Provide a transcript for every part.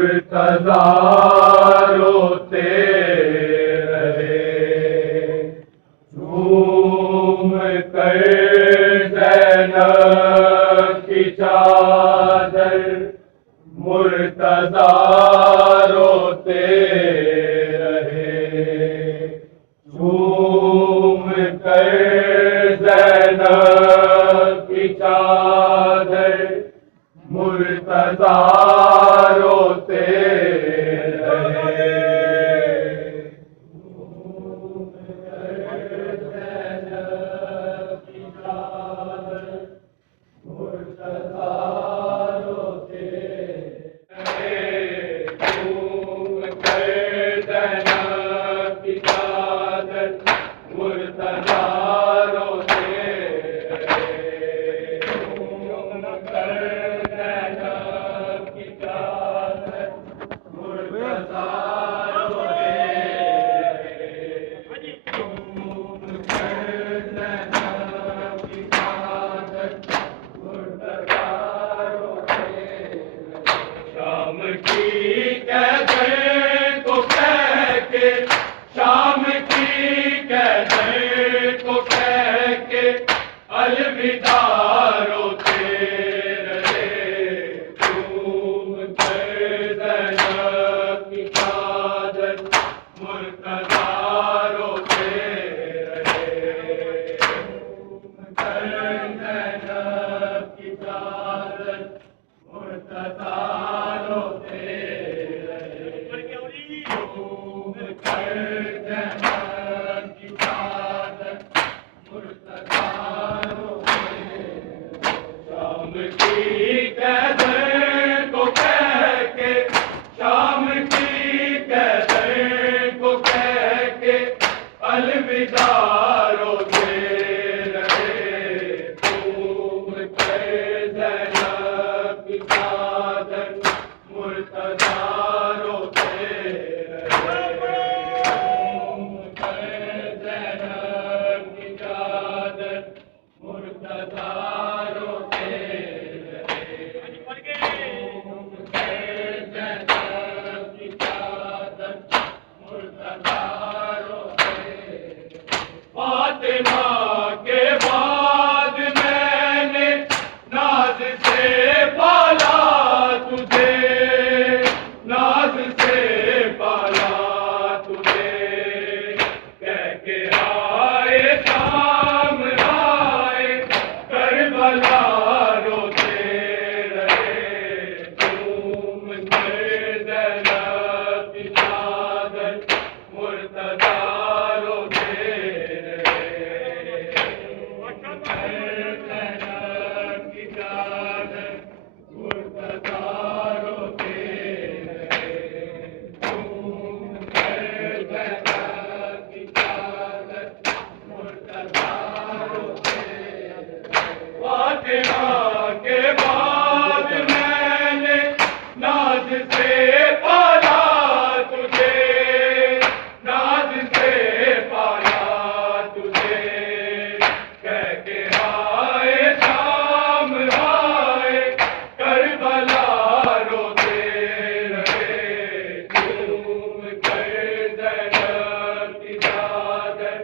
मुर्तज़ा रोते रहे, झूम कर ज़ैनब की चादर मुर्तज़ा रोते रहे, झूम कर ज़ैनब की चादर मुर्तज़ा रोते रहे, झूम कर ज़ैनब की चादर मुर्तज़ा रोते रहे, झूम कर ज़ैनब की चादर मुर्तज़ा रोते रहे, झूम कर ज़ैनब की चादर मुर्तज़ा रोते रहे, झूम कर ज़ैनब की चादर मुर्तज़ा रोते रहे। शाम की कैदर को कह के, शाम की कैदर को कह के अलविदा रोते रहे, झूम कर ज़ैनब की चादर मुर्तज़ा रोते रहे, झूम कर ज़ैनब की चादर मुर्तज़ा रोते रहे, झूम कर ज़ैनब की चादर मुर्तज़ा रोते रहे। शाम की कैदर को कह के, शाम की कैदर को कह के अलविदा रोते रहे, झूम कर ज़ैनब की चादर मुर्तज़ा रोते रहे, झूम कर ज़ैनब की चादर मुर्तज़ा रोते रहे, झूम कर ज़ैनब की चादर मुर्तज़ा रोते रहे। फातिमा के बाद मैंने नाज से पाला तुझे, नाज से पाला तुझे, कह के आए शाम आए करबला रोते रहे, झूम कर ज़ैनब की चादर मुर्तज़ा रोते रहे, झूम कर ज़ैनब की चादर मुर्तज़ा रोते रहे, झूम कर ज़ैनब की चादर मुर्तज़ा रोते रहे। फातिमा के बाद मैंने नाज से पाला तुझे, नाज से पाला तुझे, कह के आए शाम आए करबला रोते रहे, झूम कर ज़ैनब की चादर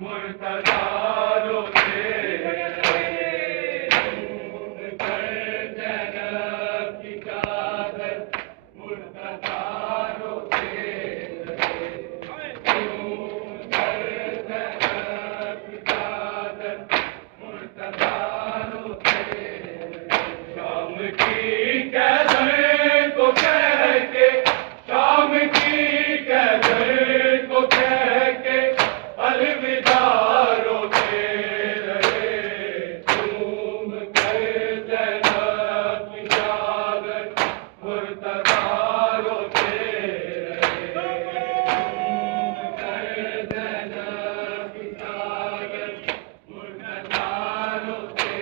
मुर्तज़ा रोते रहे, झूम कर ज़ैनब की चादर मुर्तज़ा रोते रहे, झूम कर ज़ैनब की चादर मुर्तज़ा रोते रहे। शाम की कैदर को कह के, शाम की कैदर को कह के अलविदा रोते रहे, झूम कर ज़ैनब की चादर मुर्तज़ा रोते रहे, झूम कर ज़ैनब की चादर मुर्तज़ा रोते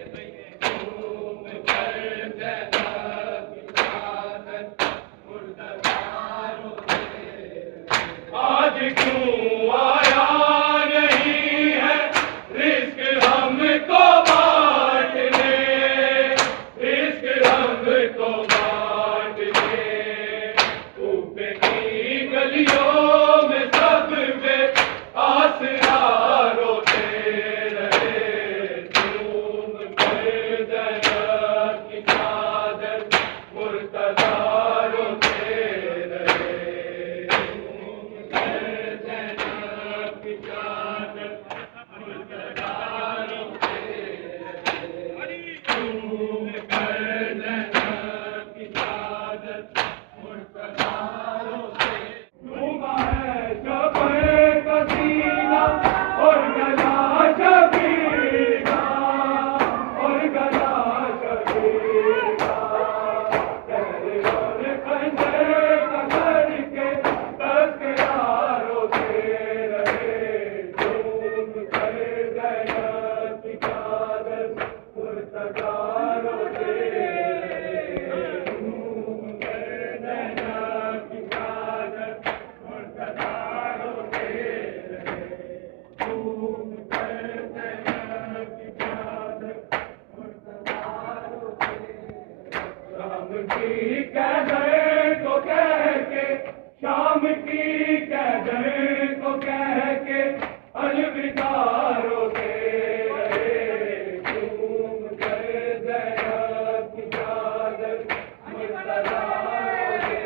रहे, झूम कर ज़ैनब की चादर मुर्तज़ा रोते रहे। आज क्यों आया नहीं है रिज़्क़ हमको बांटने, रिज़्क़ हमको बांटने, मुर्तजारों से झूमा है शफ़े कसीना और गला शबीर का, और गला शबीर का। शहर और खंजर पकड़ के तज़किरारों से रहे, झूम कर गया की चादर मुर्तजारों से रहे, झूम कर गया की चादर मुर्तजारों से रहे, झूम कर गया की चादर मुर्तजारों से रहे। शाम की कदर को कह के, शाम की कदर को कह के अलविदारों से रहे, झूम कर गया की चादर मुर्तजारों से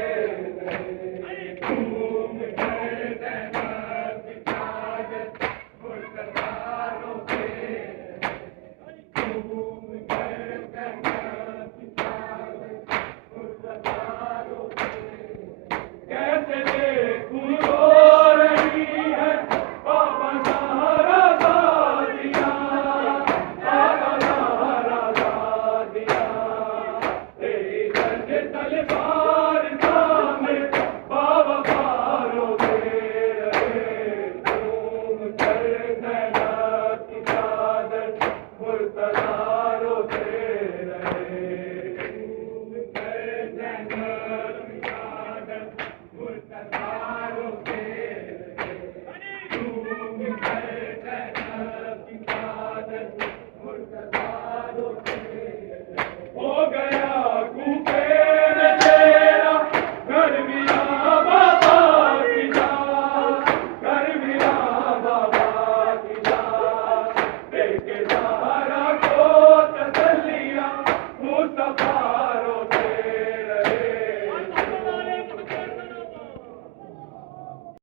रहे, झूम कर गया की चादर मुर्तजारों से रहे, झूम कर गया की चादर मुर्तजारों से रहे। कैसे देखूं रो रही है बाबा ज़हरा ज़ादिया, बाबा ज़हरा ज़ादिया, तेरी दर्द तलवार